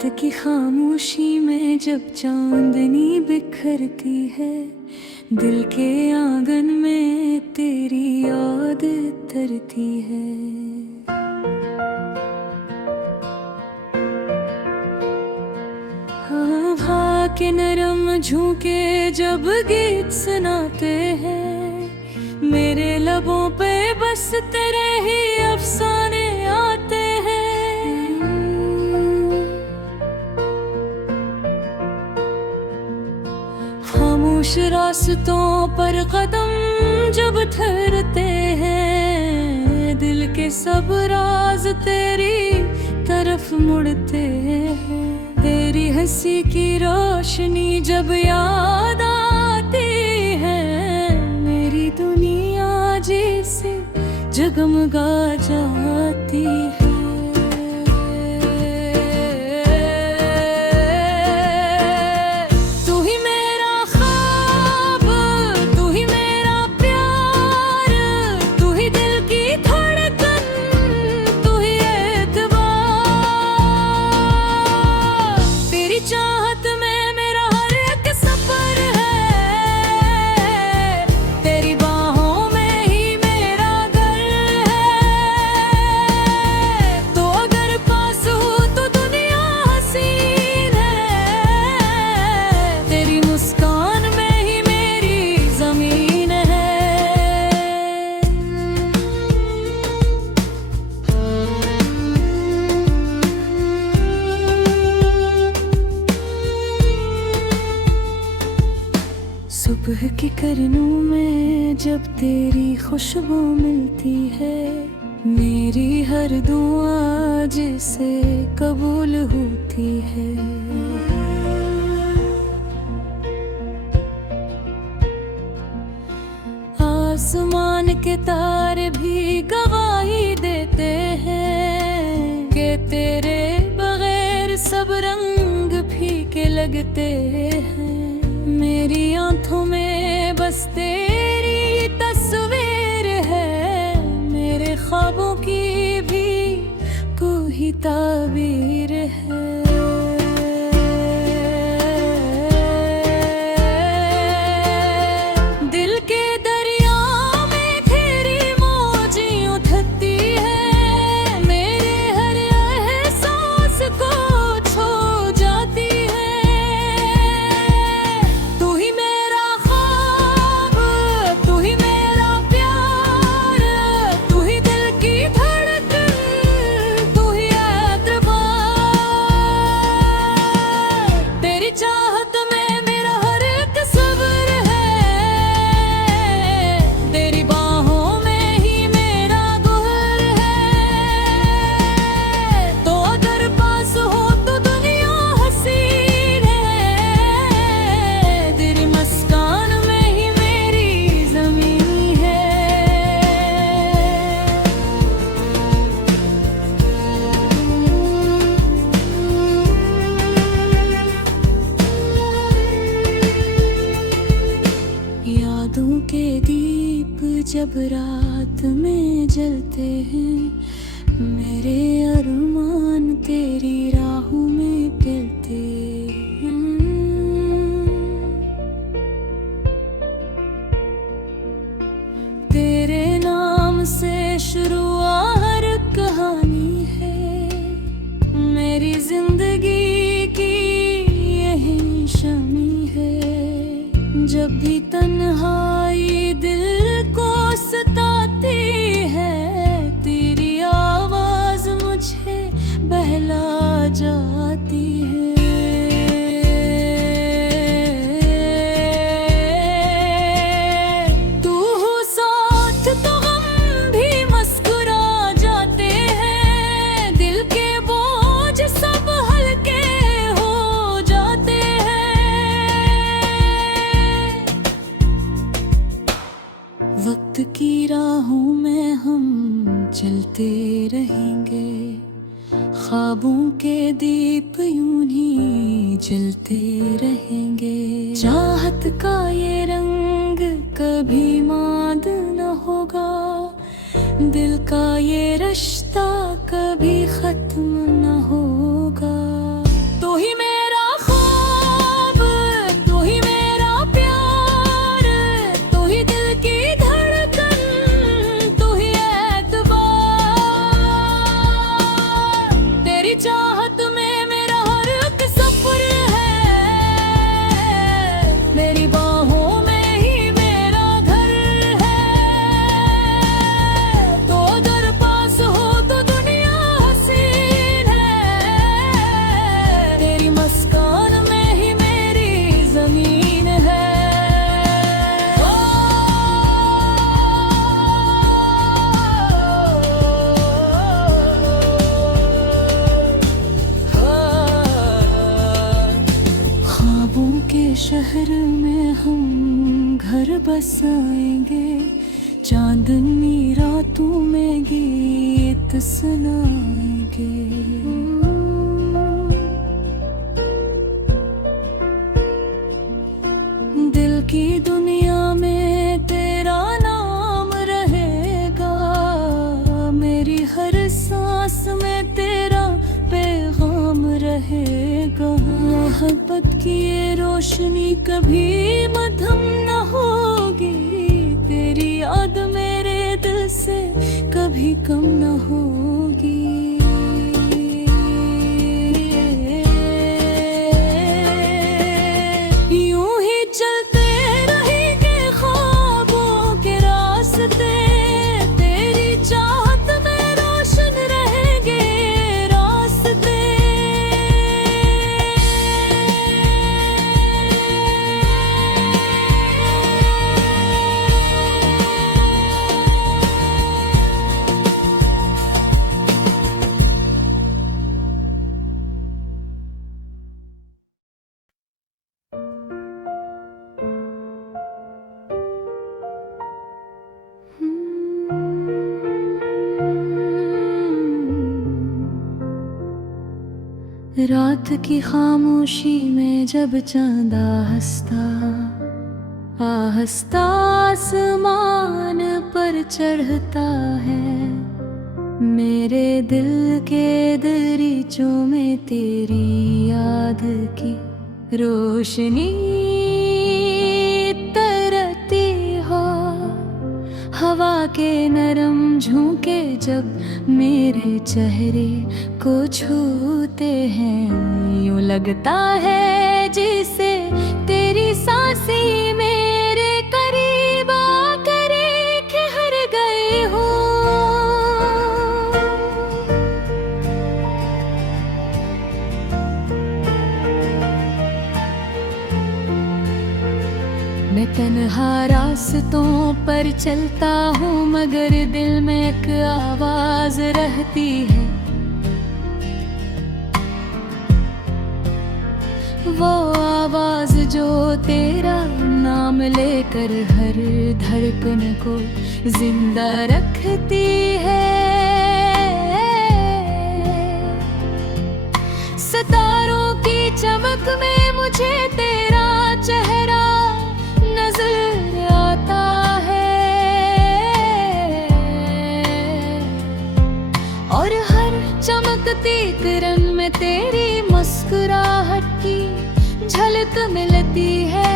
रात की खामोशी में जब चांदनी बिखरती है, दिल के आंगन में तेरी याद तरती है। हवा के नरम झोंके जब गीत सुनाते हैं, मेरे लबों पे बस तेरे ही अफसाने आते हैं। खामोश रास्तों पर कदम जब ठहरते हैं, दिल के सब राज तेरी तरफ मुड़ते हैं। तेरी हंसी की रोशनी जब याद आती है, मेरी दुनिया जैसे जगमगा जाती है। सुबह की किरणों में जब तेरी खुशबू मिलती है, मेरी हर दुआ जिसे कबूल होती है। आसमान के तारे भी गवाही देते हैं कि तेरे बगैर सब रंग फीके लगते हैं। मेरी आंखों में बस तेरी तस्वीर है, मेरे ख्वाबों की भी कोई ताबीर है। दिल के दरिया में तेरी मौजें उठती है, मेरे हर एहसास को छू जाती है। यादों के दीप जब रात में जलते हैं, मेरे अरमान तेरी राहों में पिलते हैं। तेरे नाम से शुरू हर कहानी है, मेरी जिंदगी की यही शमी है। जब भी तन्हाई दिल को सताती है, तेरी आवाज मुझे बहला जाती है। तू हो साथ तो गम भी मुस्कुरा जाते हैं, दिल के बोझ सब हल्के हो जाते हैं। वक्त की राहों में हम चलते रहेंगे, ख्वाबों के दीप यूं ही जलते रहेंगे। चाहत का ये रंग कभी माद न होगा, दिल का ये रिश्ता कभी खत्म न होगा। शहर में हम घर बसाएंगे, चांदनी रातों में गीत सुनाएंगे। दिल की दुनिया में तेरा नाम रहेगा, मेरी हर सांस में तेरा पैगाम रहेगा। मोहब्बत की ये रोशनी कभी मद्धम न होगी, तेरी याद मेरे दिल से कभी कम न होगी। यूं ही चलते रहेंगे ख्वाबों के रास्ते, तेरी चाहत में रोशन रहेंगे रास्ते। रात की खामोशी में जब चांदा हंसता आहिस्ता आसमान पर चढ़ता है, मेरे दिल के दरीचों में तेरी याद की रोशनी तरती हो। हवा के नरम झोंके जब मेरे चेहरे को छूते हैं, यूं लगता है जैसे तेरी सांसें मेरे करीब आकर ठहर गए हो। मैं तन्हा रास्तों पर चलता हूँ, मगर दिल में एक आवाज रहती है, वो आवाज जो तेरा नाम लेकर हर धड़कन को जिंदा रखती है। सितारों की चमक में मुझे तेरा चेहरा नजर आता है, और हर चमकती किरण में तेरी मुस्कुराहट की झलक मिलती है।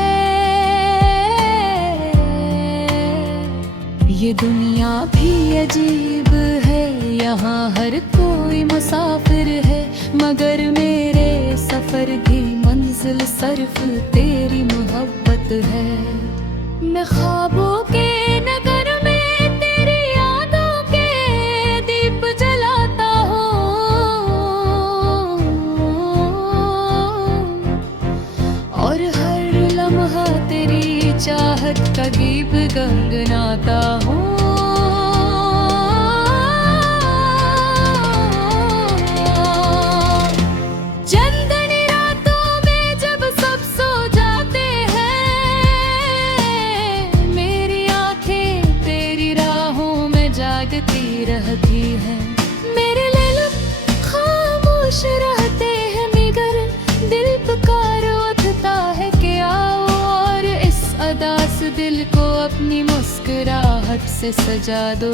ये दुनिया भी अजीब है, यहाँ हर कोई मुसाफिर है, मगर मेरे सफर की मंजिल सिर्फ तेरी मोहब्बत है। मैं ख्वाबों के नगर में तेरी यादों के दीप जलाता हूँ, और हर लम्हा तेरी चाहत का गीत गुनगुनाता हूँ। रहती है मेरे लिए खामोश रहते हैं, मगर दिल पुकार उठता है कि आओ और इस अदा से दिल को अपनी मुस्कुराहट से सजा दो।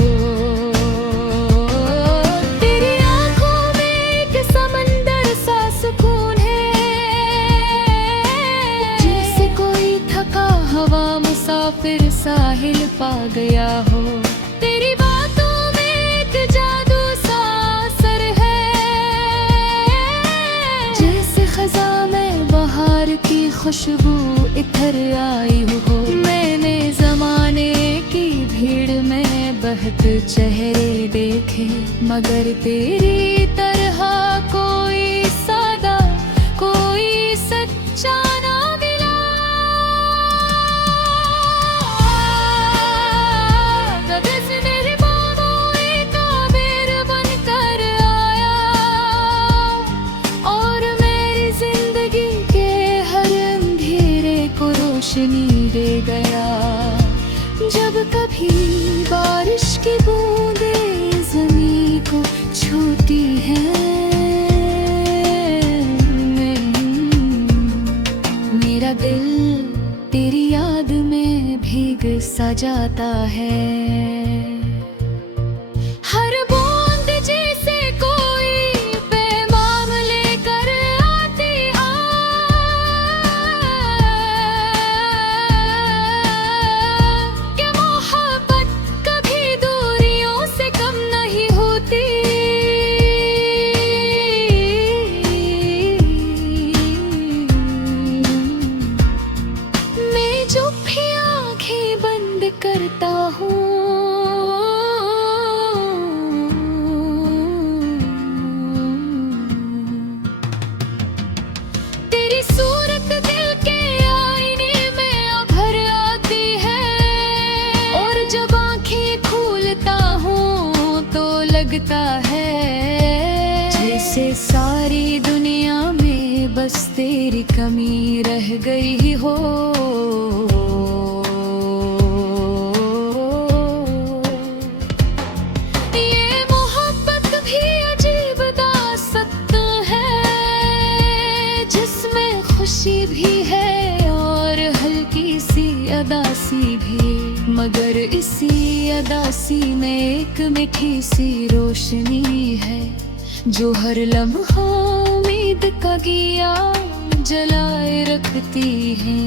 तेरी आंखों में एक समंदर सा सुकून है, जैसे कोई थका हवा मुसाफिर साहिल पा गया हो। तेरी खुशबू इधर आई हो, मैंने जमाने की भीड़ में बहुत चेहरे देखे, मगर तेरी तरह कोई सादा कोई सच्चा ना मिला। कभी से मेरे बाहों एक आबिर बनकर आया, और मेरी जिंदगी के हर अंधेरे को रोशनी दे गया। जब कभी बारिश की बूंदें ज़मीं को छूती हैं, मेरा दिल तेरी याद में भीग सा जाता है। हर बूंद जैसे कोई पैगाम लेकर आती है कि मोहब्बत कभी दूरियों से कम नहीं होती। मैं जो भी आंखें बंद करता हूँ, तेरी सूरत दिल के आईने में उभर आती है। और जब आंखें खोलता हूँ तो लगता है जैसे सारी दुनिया में बस तेरी कमी रह गई हो। ये मोहब्बत भी अजीब दास्तां है, जिसमें खुशी भी है और हल्की सी अदासी भी, मगर इसी अदासी में एक मीठी सी रोशनी है जो हर लम्हा उम्मीद का दिया जलाए रखती है।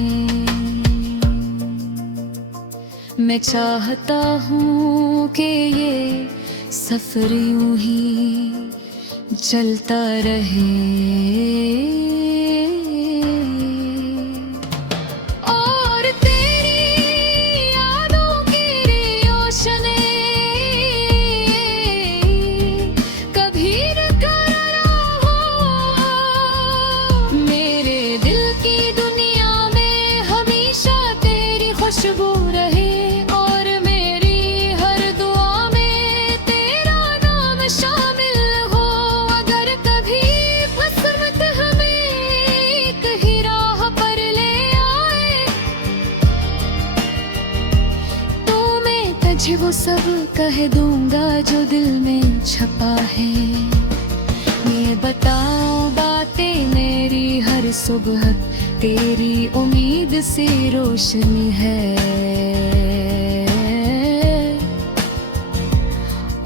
मैं चाहता हूँ कि ये सफर यूं ही चलता रहे और तेरी यादों की रोशनी कभी रुका ना हो। मेरे दिल की दुनिया में हमेशा तेरी खुशबू रहे और मेरी हर दुआ में तेरा नाम शामिल हो। अगर कभी किस्मत हमें एक ही राह पर ले आए तो मैं तुझे वो सब कह दूंगा जो दिल में छपा है। ये बताओ बातें मेरी हर सुबह तेरी उम्मीद से रोशनी है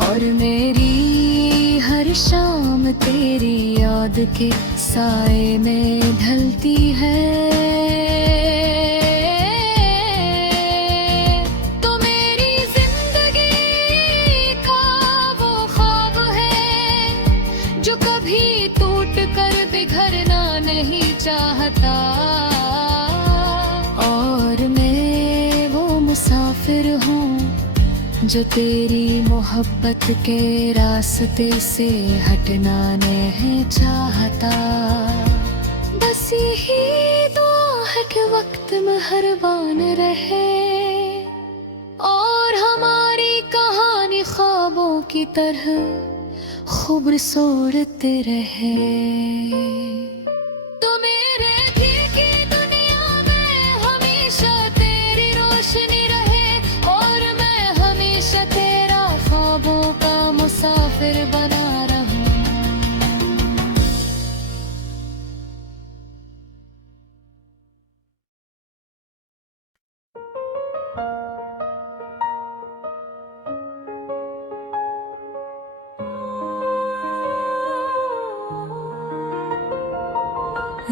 और मेरी हर शाम तेरी याद के साए में ढलती है। तो मेरी जिंदगी का वो ख्वाब है जो कभी टूट कर बिखरना नहीं चाहता और मैं वो मुसाफिर हूँ जो तेरी मोहब्बत के रास्ते से हटना नहीं चाहता। बस यही दुआ है कि वक्त मेहरबान रहे और हमारी कहानी ख्वाबों की तरह खूबसूरत रहे। तो मेरे दिल की दुनिया में हमेशा तेरी रोशनी रहे और मैं हमेशा तेरा ख्वाबों का मुसाफिर बना रहूं।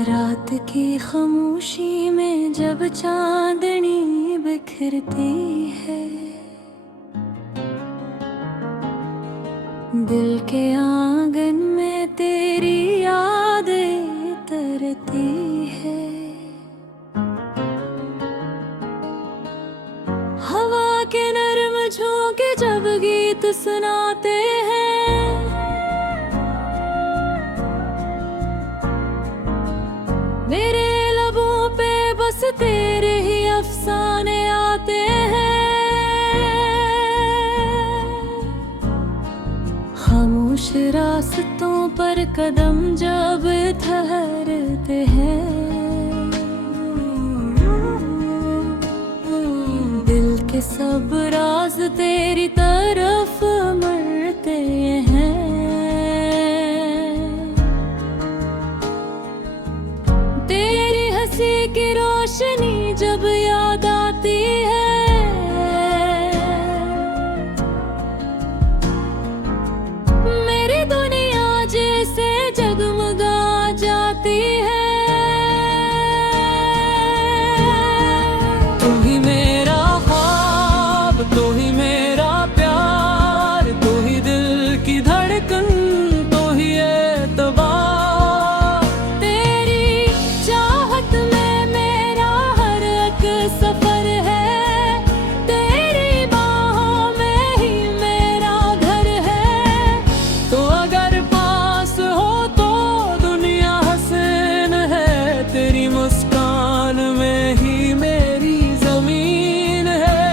रात की खामोशी में जब चांदनी बिखरती है, दिल के आंगन में तेरी यादें तरती है। हवा के नरम झोंके जब गीत सुनाते हैं, मेरे लबों पे बस तेरे ही अफसाने आते हैं। खामोश रास्तों पर कदम जब ठहरते हैं, के सब राज तेरी तरफ मरते हैं। तेरी हंसी की रोशनी जब याद आती है, मेरी दुनिया जैसे जगमगा जाती है। तू ही मेरा ख्वाब, तू ही मेरा प्यार, तू ही दिल की धड़कन, तू ही एतबार। तेरी चाहत में मेरा हर एक सफर है, तेरी बाहों में ही मेरा घर है। तो अगर पास हो तो दुनिया हसीन है, तेरी मुस्कान में ही मेरी जमीन है।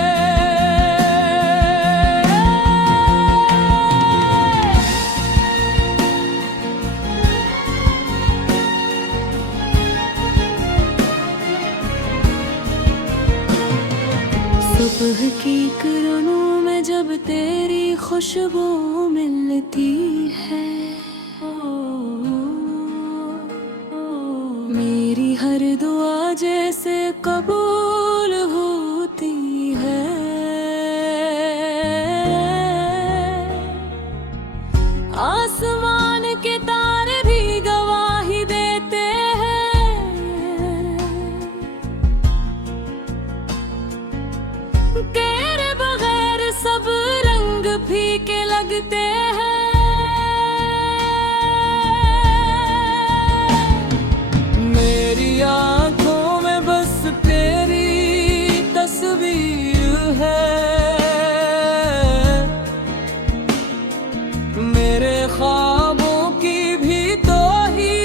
सुबह की किरणों में जब तेरी खुशबू मिलती है, मेरी हर दुआ जैसे कबूल होती है। आसमान के तारे भी गवाही देते हैं, तेरे बगैर सब रंग फीके लगते हैं। मेरी आंखों में बस तेरी तस्वीर है, मेरे ख्वाबों की भी तो ही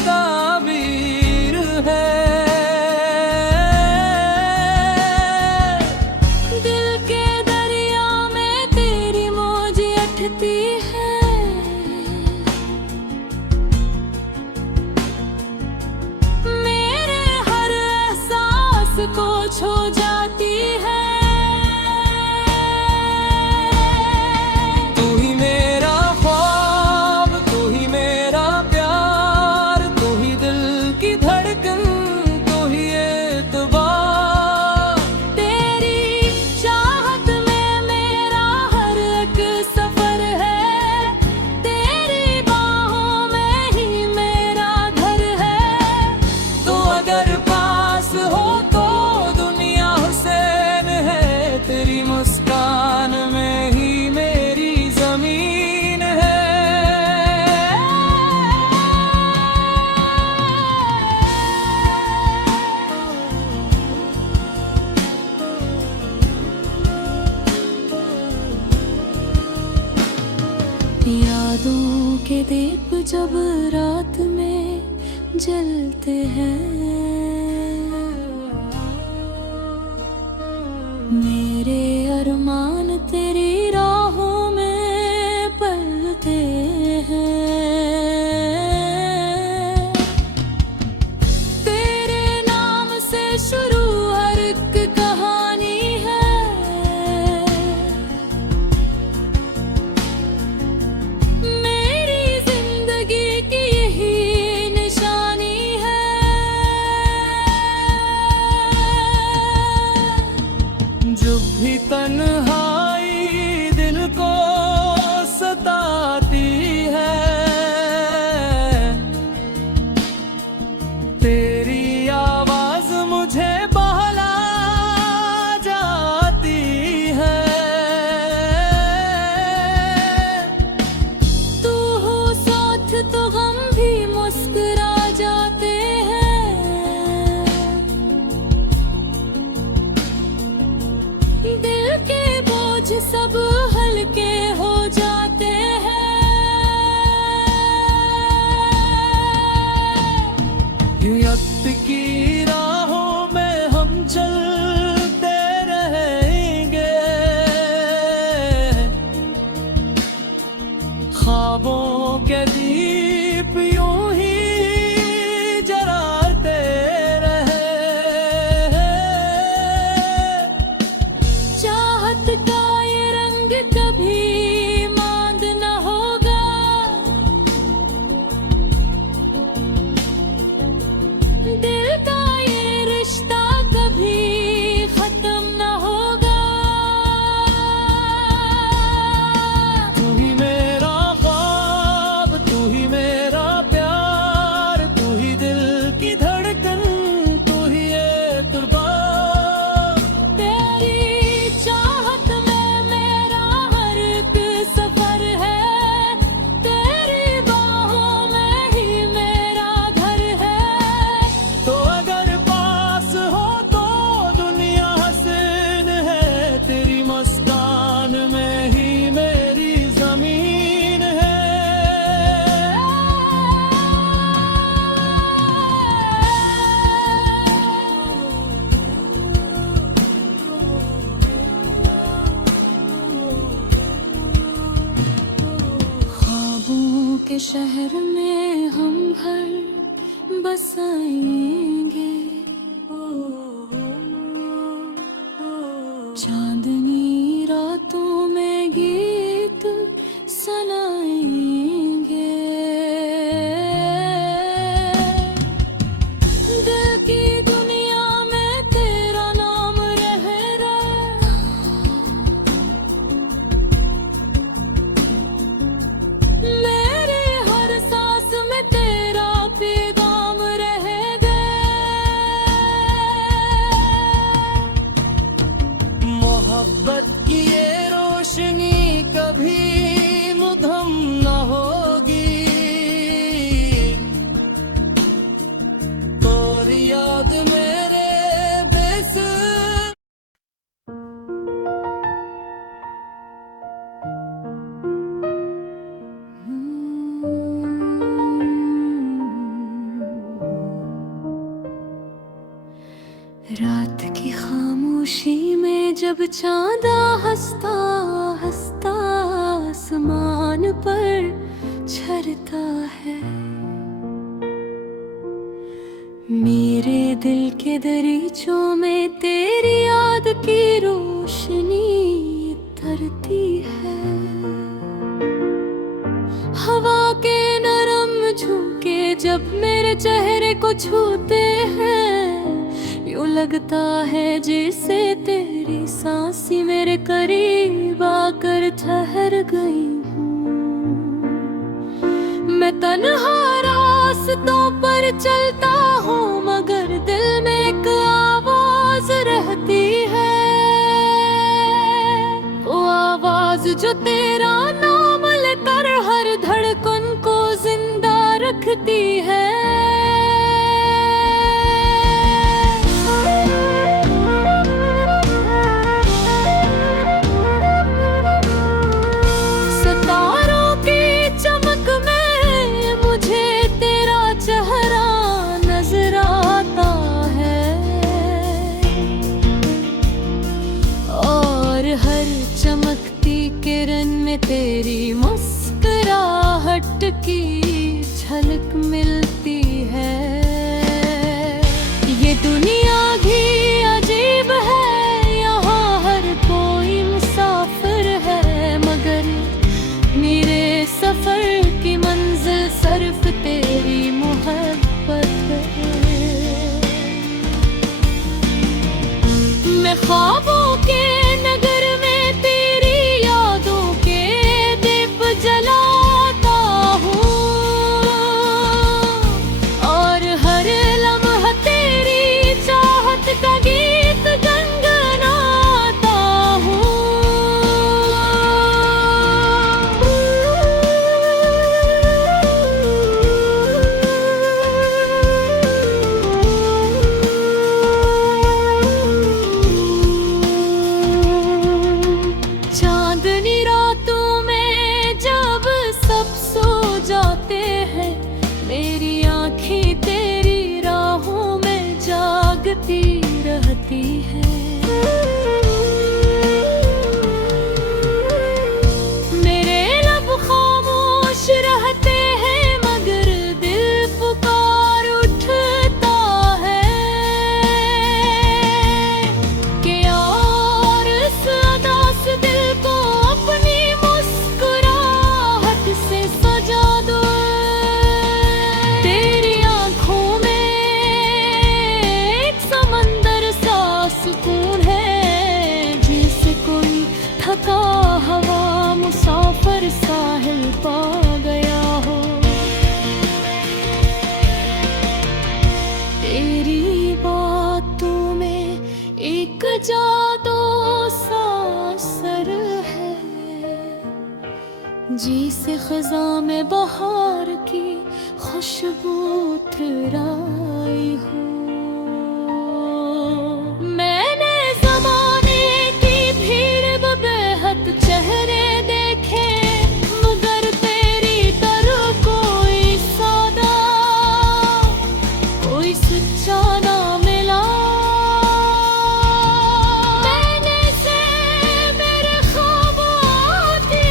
ताबीर है। दिल के दरिया में तेरी मौज उठती है, मेरे हर एहसास को छू जाती है। तू ही मेरा ख्वाब, तू ही मेरा प्यार, तू ही दिल की धड़कन, तू ही एतबार। तेरी चाहत में मेरा हर एक सफर है, तेरी बाहों में ही मेरा घर है। तो अगर पास हो तो दुनिया हुसैन है, तेरी मुस्कान में ही मेरी जमीन है। यादों के दीप जब रात में जलते हैं, मेरे अरमान तेरी राहों में पलते हैं। तेरे नाम से शुरू हर एक कहानी है, मेरी जिंदगी की यही निशानी है। जब भी तन्हाई दिल को सताती है, तेरी आवाज मुझे बहला जाती है। तू हो साथ तो गम भी मुस्कुरा जाते हैं, दिल के बोझ सब हल्के हो जाते हैं। नियत की राहों में हम चलते रहेंगे, ख्वाबों के दीप यूं ही जलाते रहे। शहर में हम घर बसाएंगे, चांदनी रातों में गीत सुनाएंगे। दिल की दुनिया में तेरा नाम रहेगा, मेरे हर सांस में तेरा पैगाम रहेगा। मोहब्बत की ये रोशनी कभी मुधम न होगी, तोरी याद मेरे बेस रात की खामोशी में जब चांदा हंसता हंसता आसमान पर झरता है, मेरे दिल के दरीचों में तेरी याद की रोशनी तरती है। हवा के नरम झोंके जब मेरे चेहरे को छूते हैं, यूं लगता है जैसे तेरी सांसी मेरे करीब आकर ठहर गई हूँ। मैं तन्हा रास्तों पर चलता हूँ, मगर दिल में एक आवाज रहती है, वो आवाज जो तेरा नाम लेकर हर धड़कन को जिंदा रखती है। सितारों की चमक में मुझे तेरा चेहरा नजर आता है, और हर चमकती किरण में तेरी मुस्कुराहट की झलक मिलती है। ये दुनिया भी अजीब है, यहाँ हर कोई मुसाफिर है, मगर मेरे सफर की मंजिल सिर्फ तेरी मोहब्बत है। मैं ख्वाबों के नगर में तेरी यादों के दीप जलाता हूँ, और हर लम्हा तेरी चाहत का गीत गुनगुनाता हूँ। चांदनी रातों में जब सब सो जाते हैं, मेरी आँखें तेरी राहों में जागती रहती है। मेरे लब खामोश रहते हैं, मगर दिल पुकार उठता है कि यार इस अदा से दिल को अपनी मुस्कुराहट से सजा दो। तेरी आंखों में एक समंदर सा सुकून है, जिसे कोई थका हवा मुसाफिर साहिल पा गया हो। तेरी बातों में एक जादू सा असर है, जिसे खज़ा में बहार की खुशबू उतराई हूँ। मैंने ज़माने की भीड़ में बेहद चेहरे देखे, मगर तेरी तरह कोई सादा कोई सच्चा ना मिला। मैंने से मेरे ख्वाब आते,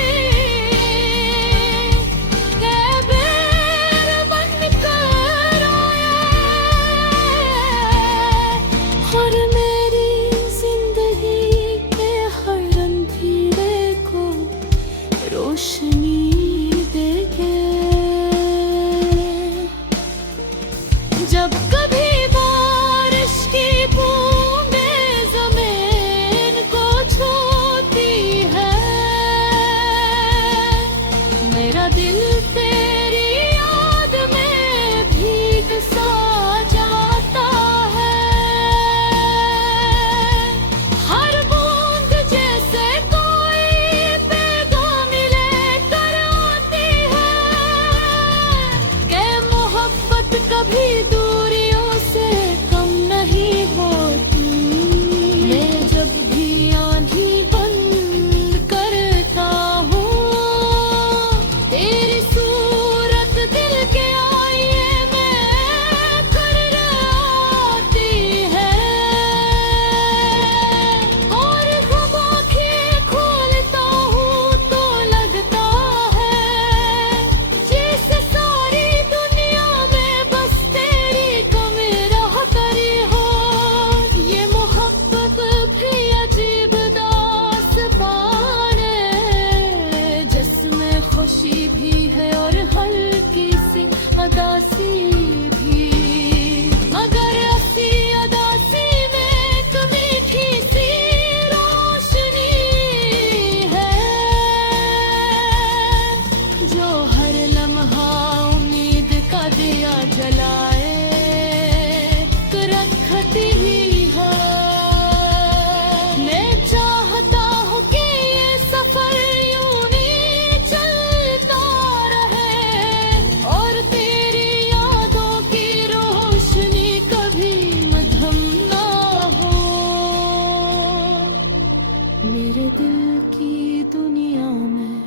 दिल की दुनिया में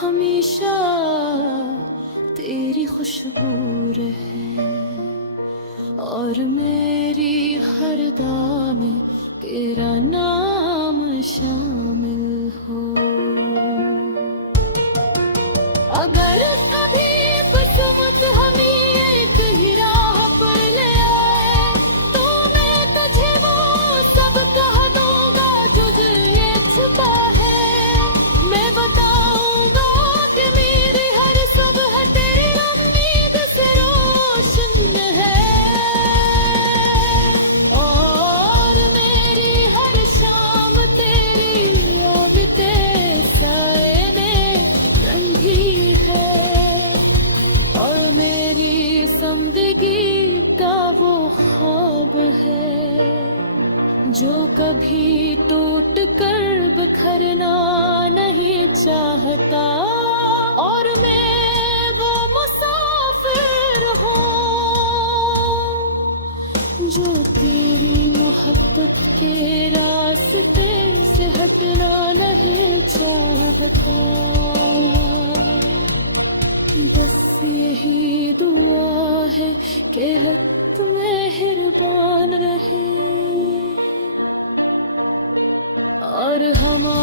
हमेशा तेरी खुशबू रहे और मेरी हर दाम में तेरा नाम शामिल हो। अगर कभी किस्मत हमें एक ही राह पर ले आए तो मैं तुझे वो सब कह दूंगा जो दिल ये छुपा है। मैं बताऊंगा कि मेरी हर सुबह तेरी उम्मीद से रोशन है और मेरी हर शाम तेरी आमते साए में रंगी है और मेरी जिंदगी का वो ख्वाब है जो कभी टूट कर बिखरना नहीं चाहता और मैं वो मुसाफिर हूँ जो तेरी मोहब्बत के रास्ते से हटना नहीं चाहता। बस यही दुआ है कि हक मेहरबान रहे और हमारे